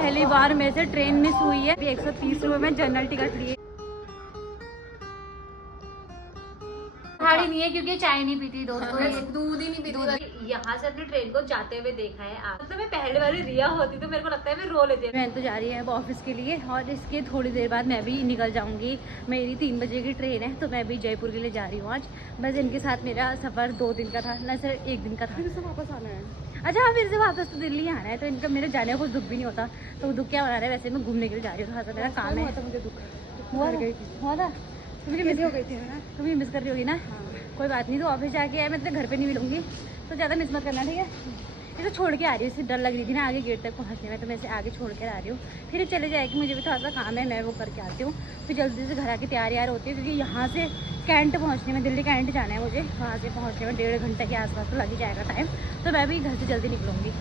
पहली बार मेरे से ट्रेन मिस हुई है। 130 रुपये में जनरल टिकट लिए। खाड़ी नहीं है क्योंकि चाय नहीं पीती दोस्तों, दूध ही नहीं पीती। यहाँ से अपनी ट्रेन को जाते हुए देखा है। मतलब मैं पहले वाली रिया होती तो मेरे को लगता है मैं रो लेती। ट्रेन तो जा रही है ऑफिस के लिए और इसके थोड़ी देर बाद मैं भी निकल जाऊंगी। मेरी 3 बजे की ट्रेन है तो मैं भी जयपुर के लिए जा रही हूँ आज। बस इनके साथ मेरा सफ़र 2 दिन का था, न सिर्फ 1 दिन का था। फिर से वापस आना है। अच्छा हाँ, फिर से वापस तो दिल्ली आना है तो इनका मेरे जाने का कुछ दुख भी नहीं होता। तो दुख क्या बना रहा है, वैसे मैं घूमने के लिए जा रही हूँ, थोड़ा सा मेरा काम है। मुझे दुख हुआ था, मुझे मिस हो गई थी ना, तुम्हें मिस कर रही होगी ना। कोई बात नहीं, तो ऑफिस जाके आए, मैं तो घर पे नहीं मिलूंगी तो ज़्यादा मिस मत करना, ठीक है। ये तो छोड़ के आ रही हूँ, इससे डर लग रही थी ना आगे गेट तक पहुँचने में, तो मैं इसे आगे छोड़ कर आ रही हूँ। फिर चले जाएगी, मुझे भी थोड़ा सा काम है, मैं वो करके आती हूँ। फिर जल्दी से घर आके तैयार होती है क्योंकि यहाँ से कैंट पहुँचने में, दिल्ली कैंट जाना है मुझे। वहाँ से पहुँचने में 1.5 घंटे के आसपास तो लग ही जाएगा टाइम, तो मैं भी घर से जल्दी निकलूँगी।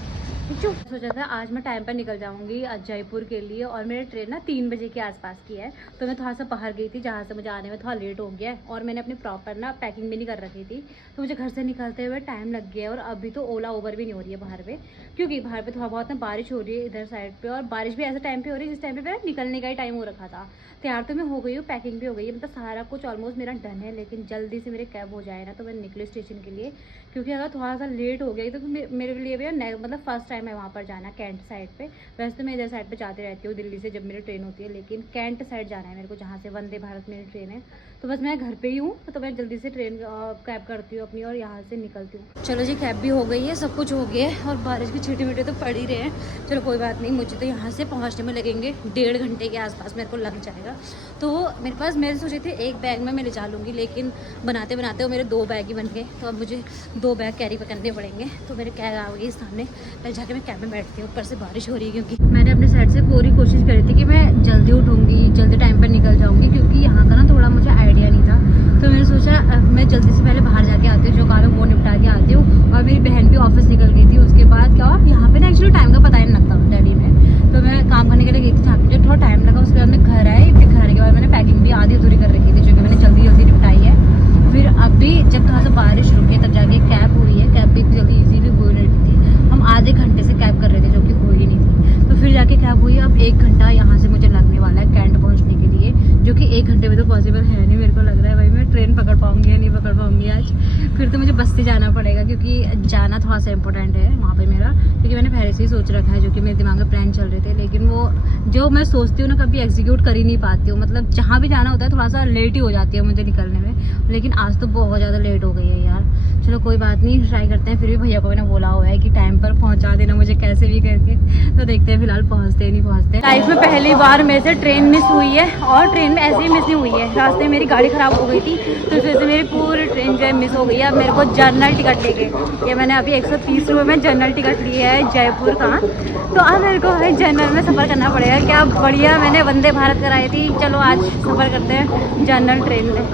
सोचा था आज मैं टाइम पर निकल जाऊंगी जयपुर के लिए, और मेरी ट्रेन ना 3 बजे के आसपास की है। तो मैं थोड़ा सा बाहर गई थी जहाँ से मुझे आने में थोड़ा लेट हो गया है, और मैंने अपनी प्रॉपर ना पैकिंग भी नहीं कर रखी थी, तो मुझे घर से निकलते हुए टाइम लग गया है। और अभी तो ओला ओवर भी नहीं हो रही है बाहर पे, क्योंकि बाहर पे थोड़ा बहुत ना बारिश हो रही है इधर साइड पे, और बारिश भी ऐसे टाइम पे हो रही है जिस टाइम पे मेरा निकलने का ही टाइम हो रखा था। तैयार तो मैं हो गई हूँ, पैकिंग भी हो गई है, मतलब सारा कुछ ऑलमोस्ट मेरा डन है। लेकिन जल्दी से मेरे कैब हो जाए ना तो मैं निकली स्टेशन के लिए, क्योंकि अगर थोड़ा सा लेट हो गई तो मेरे लिए भी मतलब फर्स्ट टाइम है वहाँ पर जाना कैंट साइड पे। वैसे तो मैं इधर साइड पे जाती रहती हूँ दिल्ली से जब मेरी ट्रेन होती है, लेकिन कैंट साइड जाना है मेरे को, जहाँ से वंदे भारत मेरी ट्रेन है। तो बस मैं घर पे ही हूँ, तो मैं जल्दी से ट्रेन कैब करती हूँ अपनी और यहाँ से निकलती हूँ। चलो जी, कैब भी हो गई है, सब कुछ हो गया है, और बारिश की छींटे मीटे तो पड़ ही रहे हैं। चलो कोई बात नहीं, मुझे तो यहाँ से पहुँचने में लगेंगे 1.5 घंटे के आसपास मेरे को लग जाएगा। तो मेरे पास, मैं सोची थी एक बैग में मैं ले जा लूँगी, लेकिन बनाते बनाते वो मेरे 2 बैग ही बन गए, तो अब मुझे 2 बैग कैरी करने पड़ेंगे। तो मेरे कैब आ गई सामने, पहले जाके मैं कैब में बैठती हूँ। ऊपर से बारिश हो रही है, क्योंकि मैंने अपने साइड से पूरी कोशिश करी थी कि मैं जल्दी उठूँगी, जल्दी टाइम पर निकल जाऊँगी, क्योंकि यहाँ का ना थोड़ा मुझे आइडिया नहीं था। तो मैंने सोचा मैं जल्दी से पहले बाहर जाके आती हूँ, जो काम है वो निपटा के आती हूँ। और मेरी बहन भी ऑफिस निकल गई थी। उसके बाद क्या हुआ, यहाँ पे ना एक्चुअली टाइम का पता ही नहीं लगता दिल्ली में, तो मैं काम करने के लिए गई थी, जहाँ पे थोड़ा टाइम लगा। उसके बाद मैं घर आई, फिर घर के बाद मैंने पैकिंग भी आधी अधूरी कर रखी थी, जो कि मैंने जल्दी जल्दी निपटाई है। फिर अभी जब थोड़ा सा बारिश रुकी तब जाके कैब हुई है, कैब भी जल्दी ईजीली हो रही थी। हम आधे घंटे से कैब कर रहे थे, जो कि हो ही नहीं थी, तो फिर जाके कैब हुई। अब 1 घंटा यहाँ से मुझे लगने वाला है कैंट पहुँचने के लिए, जो कि 1 घंटे में तो पॉसिबल है नहीं। मेरे को लग रहा है भाई मैं ट्रेन पकड़ पाऊंगी या नहीं पकड़ पाऊंगी आज। फिर तो मुझे बस्ती जाना पड़ेगा, क्योंकि जाना थोड़ा सा इंपॉर्टेंट है वहाँ पे मेरा, क्योंकि मैंने पहले से ही सोच रखा है, जो कि मेरे दिमाग में प्लान चल रहे थे। लेकिन वो जो मैं सोचती हूँ ना, कभी एग्जीक्यूट कर ही नहीं पाती हूँ। मतलब जहाँ भी जाना होता है थोड़ा सा लेट ही हो जाती है मुझे निकलने में, लेकिन आज तो बहुत ज़्यादा लेट हो गई है यार। चलो कोई बात नहीं, ट्राई करते हैं। फिर भी भैया को मैंने बोला हुआ है कि टाइम पर पहुँचा देना मुझे कैसे भी करके, तो देखते हैं फिलहाल पहुँचते नहीं पहुँचते। लाइफ में पहली बार मेरे से ट्रेन मिस हुई है, और ट्रेन में ऐसे ही मिस नहीं हुई है, रास्ते में मेरी गाड़ी ख़राब हो गई थी, तो इस वजह से मेरी पूरी ट्रेन जो है मिस हो गई है। अब मेरे को जनरल टिकट लेके, ये मैंने अभी 130 रुपये में जनरल टिकट लिया है जयपुर का, तो अब मेरे को भाई जनरल में सफ़र करना पड़ेगा। क्या बढ़िया, मैंने वंदे भारत कराई थी, चलो आज सफ़र करते हैं जनरल ट्रेन में,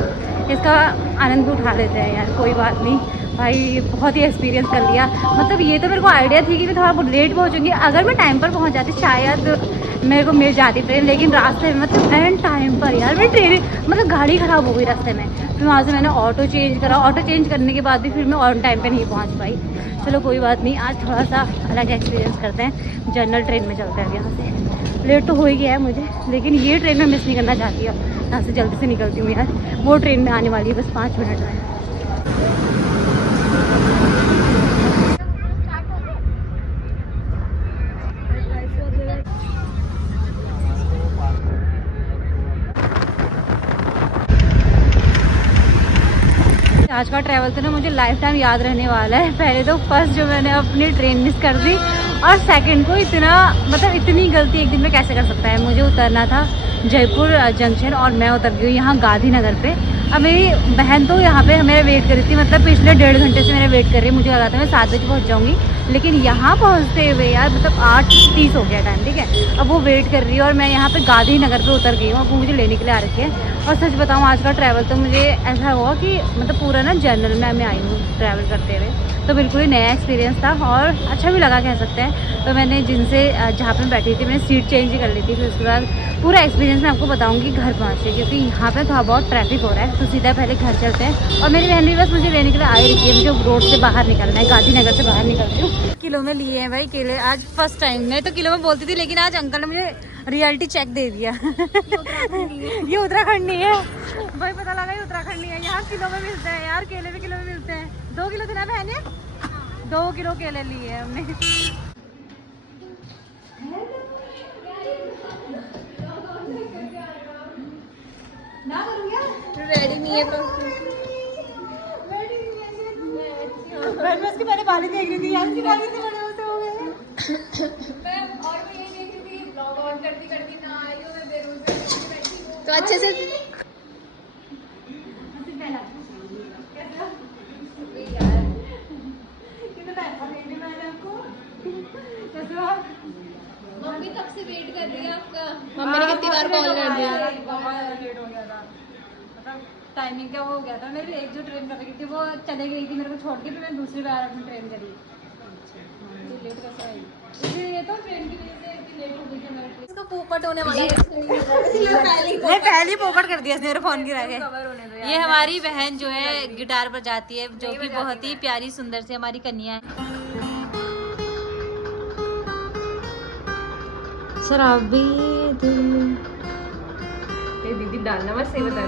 इसका आनंद भी उठा लेते हैं यार। कोई बात नहीं भाई, बहुत ही एक्सपीरियंस कर लिया। मतलब ये तो मेरे को आइडिया थी कि मैं थोड़ा बहुत लेट पहुँचूँगी, अगर मैं टाइम पर पहुँच जाती शायद मेरे को मिल जाती ट्रेन, लेकिन रास्ते में मतलब एंड टाइम पर यार मेरी ट्रेन, मतलब गाड़ी ख़राब हो गई रास्ते में। फिर वहाँ से मैंने ऑटो चेंज करा, ऑटो चेंज करने के बाद भी फिर मैं ऑन टाइम पे नहीं पहुँच पाई। चलो कोई बात नहीं, आज थोड़ा सा अलग एक्सपीरियंस करते हैं, जनरल ट्रेन में चलते हैं। अब यहाँ से लेट तो हो ही गया है मुझे, लेकिन ये ट्रेन में मिस नहीं करना चाहती हूँ, यहाँ से जल्दी से निकलती हूँ यार। वो ट्रेन में आने वाली है बस 5 मिनट में। आज का ट्रैवल तो ना मुझे लाइफ टाइम याद रहने वाला है। पहले तो फर्स्ट जो मैंने अपनी ट्रेन मिस कर दी, और सेकंड को इतना, मतलब इतनी गलती एक दिन में कैसे कर सकता है। मुझे उतरना था जयपुर जंक्शन, और मैं उतर गई हूँ यहाँ गांधीनगर पे। अब मेरी बहन तो यहाँ पे मेरा वेट कर रही थी, मतलब पिछले 1.5 घंटे से मेरा वेट कर रही है। मुझे लगा था मैं 7 बजे पहुँच जाऊँगी, लेकिन यहाँ पहुँचते हुए यार मतलब 8:30 हो गया टाइम, ठीक है। अब वो वेट कर रही है, और मैं यहाँ पे गांधीनगर पे उतर गई हूँ। अब वो मुझे लेने के लिए आ रखी है। और सच बताऊँ, आज का ट्रैवल तो मुझे ऐसा हुआ कि मतलब पूरा ना जनरल में मैं आई हूँ ट्रैवल करते हुए। तो बिल्कुल ही नया एक्सपीरियंस था और अच्छा भी लगा कह सकते हैं। तो मैंने जिनसे जहाँ पे मैं बैठी थी मैंने सीट चेंज ही कर ली थी। फिर उसके बाद पूरा एक्सपीरियंस मैं आपको बताऊँगी घर पहुँच के, क्योंकि यहाँ पे थोड़ा बहुत ट्रैफिक हो रहा है। तो सीधा पहले घर चलते हैं। और मेरी बहन भी बस मुझे लेने के लिए आई रही है, मुझे रोड से बाहर निकलना है, गांधीनगर से बाहर निकलती हूँ। किलो में लिए हैं भाई केले आज फर्स्ट टाइम। मैं तो किलो में बोलती थी, लेकिन आज अंकल ने मुझे रियलिटी चेक दे दिया। ये उत्तराखंड नहीं है भाई, पता लगा ये उत्तराखंड नहीं है। यहाँ किलो में मिलते हैं यार, केले भी किलो में मिलते हैं। 2 किलो देना बहन, 2 किलो केले लिए हैं हमने। रेडी नहीं है तो मैं उसकी पहले बाली देख रही थी यार, उसकी बाली इतने बड़े होते हो गए। मैं और मैं यही देख रही थी, ब्लॉग ऑन करती करती ना आई हूँ मैं बेरोजगार बैठी हूँ तो अच्छे से मम्मी तब से वेट कर रही है आपका। मम्मी ने कितनी बार कॉल कर दिया। लेट हो गया था, मतलब टाइमिंग क्या वो हो गया था। मेरी एक जो ट्रेन कर रही थी वो चले गई थी मेरे को छोड़ के, फिर मैं दूसरी बार अपनी ट्रेन करी। लेट कैसे आई, इसलिए तो ट्रेन की वजह से इतनी लेट हो गई थी मेरी ट्रेन। इसका पोपट होने वाला है। पहले पोपट कर दिया मेरे फोन गिरा के। ये हमारी बहन जो है गिटार पर जाती है, जो कि बहुत ही प्यारी सुंदर सी हमारी कन्या है। शराबी दिल दीदी डालना बस सही बता।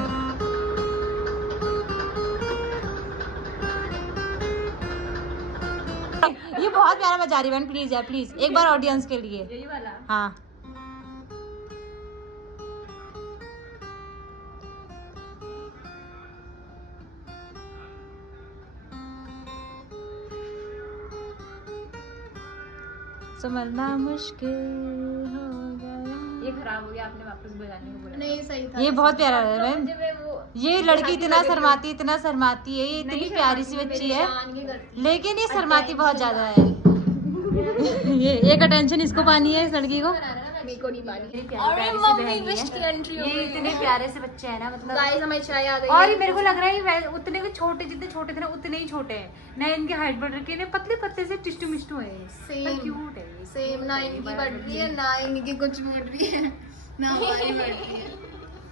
ये बहुत प्यारा बजा रही है, प्लीज यार प्लीज एक बार ऑडियंस के लिए। यही वाला हाँ संभलना मुश्किल हो गया। ये खराब हो गया, आपने वापस बजाने को बोला। नहीं सही था। ये बहुत प्यारा है मैम। मुझे मैं वो ये लड़की इतना शर्माती है, ये इतनी प्यारी सी बच्ची है, लेकिन ये शर्माती बहुत ज्यादा है। ये एक अटेंशन इसको पानी है, इस लड़की को। मेरे को नहीं पानी। अरे मम्मी विश की एंट्री हो ये इतने प्यारे से बच्चे हैं ना, मतलब गाइस हमें चाय आ गई। और ये मेरे को लग रहा है ये उतने के छोटे, जितने छोटे थे ना उतने ही छोटे हैं ना। इनके हाइट बढ़ रखी है, पतले पतले से टिस्टू मिस्टू है। सेम क्यूट है ये। सेम ना इनकी बढ़ रही है ना इनकी कुछ बढ़ रही है ना हमारी बढ़ रही है।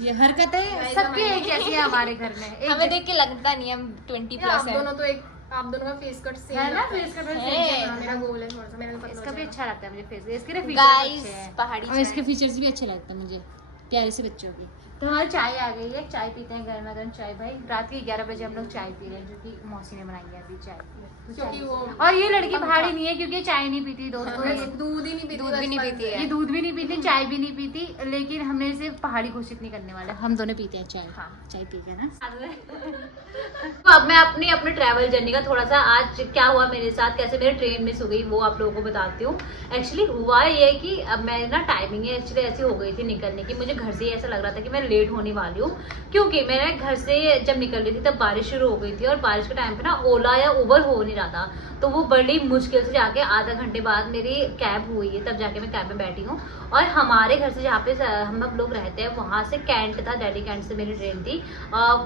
ये हरकतें सबके एक जैसी है हमारे घर में। हमें देख के लगता नहीं हम 20 आप प्लस है। दोनों तो एक आप दोनों का फेस कट सेम है ना, फेस का भी मेरा गोल है थोड़ा सा, मेरा भी इसका भी अच्छा लगता है मुझे फेस, इसके ना गाइस फीचर्स अच्छे हैं पहाड़ी और इसके फीचर्स भी अच्छे लगते हैं मुझे, प्यारे से बच्चों की। तो हमारी चाय आ गई है, चाय पीते हैं गर्मा गर्म चाय। भाई रात के 11 बजे हम लोग चाय पी रहे हैं, जो कि मौसी ने बनाई है अभी चाय। क्योंकि वो और ये लड़की पहाड़ी नहीं है, क्योंकि ये चाय नहीं पीती दोस्तों। ये दूध ही नहीं पीती, दूध भी नहीं पीती है। ये दूध भी नहीं पीती, चाय भी नहीं पीती, लेकिन हमने इसे पहाड़ी घोषित नहीं करने वाले, हम दोनों पीते हैं चाय। हाँ चाय पी के ना। तो अब मैं अपने ट्रैवल जर्नी का थोड़ा सा आज क्या हुआ मेरे साथ, कैसे मेरी ट्रेन मिस हो गई, वो आप लोगों को बताती हूँ। एक्चुअली हुआ ये कि अब मैं ना टाइमिंग एक्चुअली ऐसी हो गई थी निकलने की, मुझे घर से ऐसा लग रहा था कि मैं लेट होने वाली हूँ, क्योंकि मैंने घर से जब निकल रही थी तब बारिश शुरू हो गई थी। और बारिश के टाइम पे ना ओला या उबर हो नहीं रहा था, तो वो बड़ी मुश्किल से जाके आधा घंटे बाद मेरी कैब हुई है, तब जाके मैं कैब में बैठी हूँ। और हमारे घर से जहाँ पे हम लोग रहते हैं वहाँ से कैंट था, दिल्ली कैंट से मेरी ट्रेन थी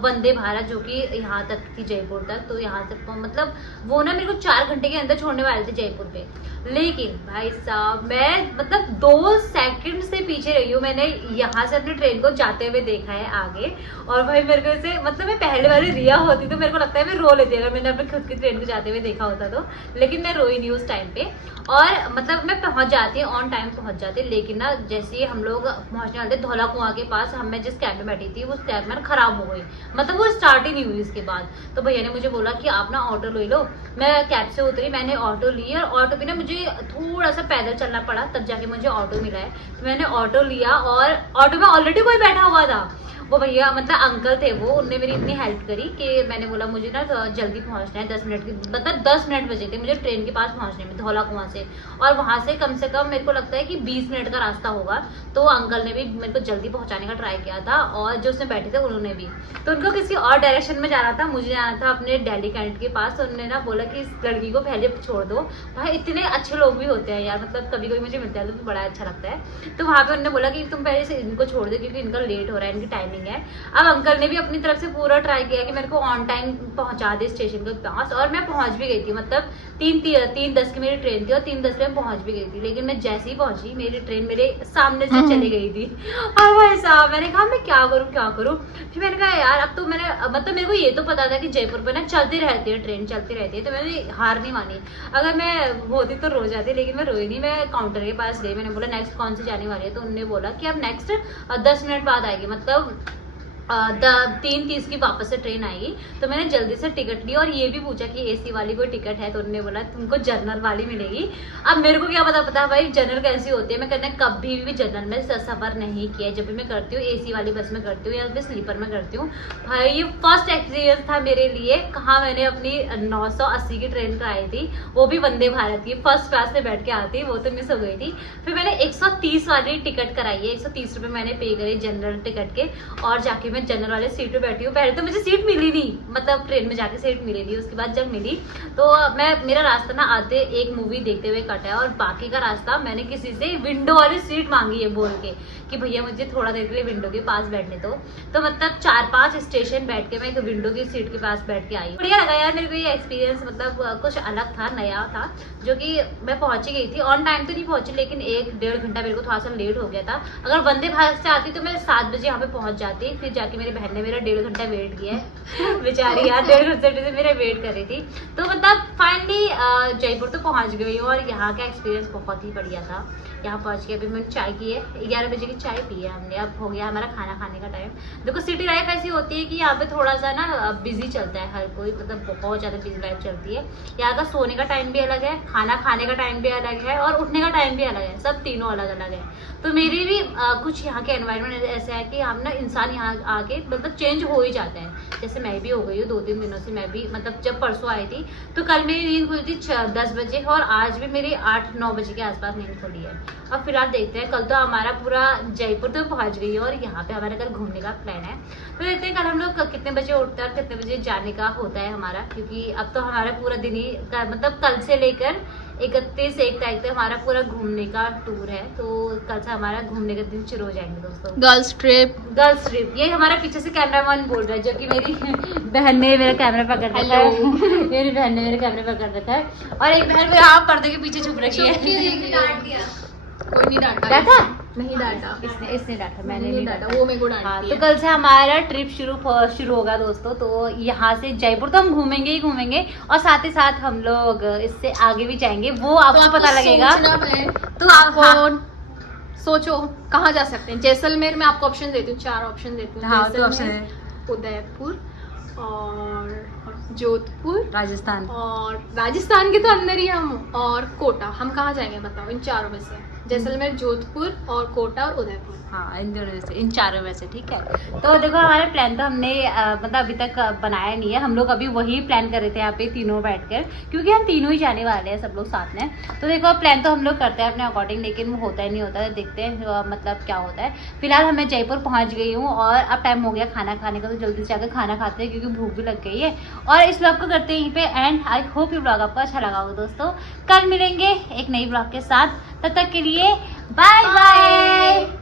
वंदे भारत, जो कि यहाँ तक थी जयपुर तक। तो यहाँ से मतलब वो ना मेरे को 4 घंटे के अंदर छोड़ने वाले थे जयपुर पे, लेकिन भाई साहब मैं मतलब 2 सेकंड से पीछे रही हूँ। मैंने यहाँ से अपनी ट्रेन को जाते हुए देखा है आगे, और भाई मेरे को ऐसे मतलब मैं पहले वाली रिया होती तो मेरे को लगता है मैं रो लेती अगर मैंने अपनी खुद की ट्रेन को जाते हुए देखा होता तो, लेकिन मैं रोई नहीं उस टाइम पे। और मतलब मैं पहुंच जाती ऑन टाइम पहुंच जाती, लेकिन ना जैसे ही हम लोग पहुंचने वाले थे धौला कुआं के पास, मैं जिस कैब में बैठी थी वो कैब में खराब हो गई, मतलब वो स्टार्ट ही नहीं हुई इसके बाद। तो भैया ने मुझे बोला कि आप ना ऑटो ले लो। मैं कैब से उतरी, मैंने ऑटो ली, और ऑटो भी ना मुझे थोड़ा सा पैदल चलना पड़ा तब जाके मुझे ऑटो मिला है। तो मैंने ऑटो लिया, और ऑटो में ऑलरेडी कोई बैठा हुआ था, वो भैया मतलब अंकल थे वो, उनने मेरी इतनी हेल्प करी कि मैंने बोला मुझे ना जल्दी पहुंचना है, 10 मिनट की, मतलब 10 मिनट बजे थे मुझे ट्रेन के पास पहुंचने में धौला कुआं से, और वहां से कम मेरे को लगता है कि 20 मिनट का रास्ता होगा। तो अंकल ने भी मेरे को जल्दी पहुंचाने का ट्राई किया था, और जो उसमें बैठे थे उन्होंने भी, तो उनको किसी और डायरेक्शन में जाना था, मुझे जाना था अपने दिल्ली कैंट के पास। तो उन्होंने ना बोला कि इस लड़की को पहले छोड़ दो। भाई इतने अच्छे लोग भी होते हैं यार, मतलब कभी मुझे मिलता है तो बड़ा अच्छा लगता है। तो वहाँ पे उन्होंने बोला कि तुम पहले से इनको छोड़ दो, क्योंकि इनका लेट हो रहा है, इनकी टाइमिंग टाइमिंग है। अब अंकल ने भी अपनी तरफ से पूरा ट्राई किया कि मेरे को ऑन टाइम पहुंचा दे स्टेशन के पास, और मैं पहुंच भी गई थी। मतलब 3:10 की मेरी ट्रेन थी और 3:10 में पहुंच भी गई थी। लेकिन मैं जैसे ही पहुंची मेरी ट्रेन मेरे सामने से चली गई थी। और भाई साहब मैंने कहा मैं क्या करूँ। फिर मैंने कहा यार अब तो मैंने मतलब मेरे को ये तो पता था कि जयपुर पर ना चलती रहती है, ट्रेन चलती रहती है, तो मैंने हार नहीं मानी। अगर मैं होती तो रो जाती, लेकिन मैं रोई नहीं। मैं काउंटर के पास गई, मैंने बोला नेक्स्ट कौन सी जाने वाली है, तो उन्होंने बोला कि अब नेक्स्ट 10 मिनट बाद आएगी, मतलब 3:30 की वापस से ट्रेन आएगी। तो मैंने जल्दी से टिकट ली और ये भी पूछा कि एसी वाली कोई टिकट है, तो उन्होंने बोला तुमको जनरल वाली मिलेगी। अब मेरे को क्या पता भाई जनरल कैसी होती है, मैं कहना कभी भी जनरल में सफर नहीं किया है। जब भी मैं करती हूँ एसी वाली बस में करती हूँ या फिर स्लीपर में करती हूँ। भाई ये फर्स्ट एक्सपीरियंस था मेरे लिए। कहाँ मैंने अपनी 980 की ट्रेन कराई थी, वो भी वंदे भारत की, फर्स्ट क्लास से बैठ के आती, वो तो मिस हो गई थी। फिर मैंने 130 वाली टिकट कराई है, 130 रुपये मैंने पे करे जनरल टिकट के, और जाके जनरल वाले सीट पे बैठी हूँ। पहले तो मुझे सीट मिली नहीं, मतलब ट्रेन में जाके सीट मिली नहीं। उसके बाद जब मिली तो मेरा रास्ता ना आते एक मूवी देखते हुए कटा है, और बाकी का रास्ता मैंने किसी से विंडो वाली सीट मांगी है बोल के कि भैया मुझे थोड़ा देर के लिए विंडो के पास बैठने दो। तो मतलब 4-5 स्टेशन बैठ के मैं एक विंडो की सीट के पास बैठ के आई। बढ़िया लगा यार मेरे को ये एक्सपीरियंस, मतलब कुछ अलग था, नया था, जो कि मैं पहुंची गई थी। ऑन टाइम तो नहीं पहुंची, लेकिन 1-1.5 घंटा मेरे को थोड़ा सा लेट हो गया था। अगर वंदे भारत से आती तो मैं 7 बजे यहाँ पे पहुंच जाती। फिर जाके मेरी बहन ने मेरा 1.5 घंटा वेट किया है बेचारी यार, 1.5 घंटे से मेरा वेट कर रही थी। तो मतलब फाइनली जयपुर तो पहुंच गई हूँ, और यहाँ का एक्सपीरियंस बहुत ही बढ़िया था। यहाँ पहुंच के अभी मैंने चाय की है, 11 बजे की चाय पी है हमने। अब हो गया हमारा खाना खाने का टाइम। देखो सिटी लाइफ ऐसी होती है कि यहाँ पे थोड़ा सा ना बिजी चलता है हर कोई, मतलब बहुत ज़्यादा बिजी लाइफ चलती है। यहाँ का सोने का टाइम भी अलग है, खाना खाने का टाइम भी अलग है, और उठने का टाइम भी अलग है, सब तीनों अलग अलग है। तो मेरी भी कुछ यहाँ के एनवायरनमेंट ऐसा है कि हम ना इंसान यहाँ आके मतलब चेंज हो ही जाता है। जैसे मैं भी हो गई हूँ 2-3 दिनों से। मैं भी मतलब जब परसों आई थी तो कल मेरी नींद खुली थी 10 बजे, और आज भी मेरी 8-9 बजे के आसपास नींद खुली है। अब फिलहाल देखते हैं, कल तो हमारा पूरा जयपुर तो पहुंच गई है, और यहाँ पे हमारा कल घूमने का प्लान है। तो देखते हैं कल हम लोग कितने बजे उठते हैं और कितने बजे जाने का होता है हमारा, क्योंकि अब तो हमारा पूरा दिन ही मतलब कल से लेकर 31-1 तारीख तक हमारा पूरा घूमने का टूर है। तो कल से हमारा घूमने का दिन शुरू हो जाएंगे दोस्तों। Girls trip. ये हमारा पीछे से कैमरामैन बोल रहा है, जो कि मेरी बहन ने मेरा कैमरा पकड़ रखा है। मेरी बहन ने मेरा कैमरा पकड़ रखा है, और एक बहन मेरे हाथ पर्दे के पीछे छुप रखी है। डांट दिया, कोई नहीं डांटा, नहीं डांटा, इसने डांटा, मैंने नहीं डांटा, वो मेरे को डांटती हाँ। है। तो कल से हमारा ट्रिप शुरू होगा दोस्तों। तो यहाँ से जयपुर तो हम घूमेंगे ही घूमेंगे, और साथ ही साथ हम लोग इससे आगे भी जाएंगे, वो आपको तो पता लगेगा। तो आप सोचो कहाँ जा सकते हैं। जैसलमेर में आपको ऑप्शन देती हूँ, 4 ऑप्शन देती हूँ। हाँ, तो ऑप्शन है उदयपुर और जोधपुर, राजस्थान, और राजस्थान के तो अंदर ही हम, और कोटा। हम कहाँ जाएंगे बताओ इन चारों में से? जैसलमेर, जोधपुर और कोटा और उदयपुर। हाँ, इन दोनों में से, इन चारों में से। ठीक है, तो देखो हमारे प्लान तो हमने मतलब अभी तक बनाया नहीं है। हम लोग अभी वही प्लान कर रहे थे यहाँ पे तीनों बैठकर, क्योंकि हम तीनों ही जाने वाले हैं सब लोग साथ में। तो देखो प्लान तो हम लोग करते हैं अपने अकॉर्डिंग, लेकिन वो होता ही नहीं होता है। देखते हैं मतलब क्या होता है। फिलहाल मैं जयपुर पहुँच गई हूँ, और अब टाइम हो गया खाना खाने का, तो जल्दी से जाकर खाना खाते हैं, क्योंकि भूख भी लग गई है। और इस ब्लॉग को करते हैं यहीं पे एंड। आई होप ये ब्लॉग आपको अच्छा लगा होगा दोस्तों। कल मिलेंगे एक नई ब्लॉग के साथ, तब तक के लिए बाय बाय।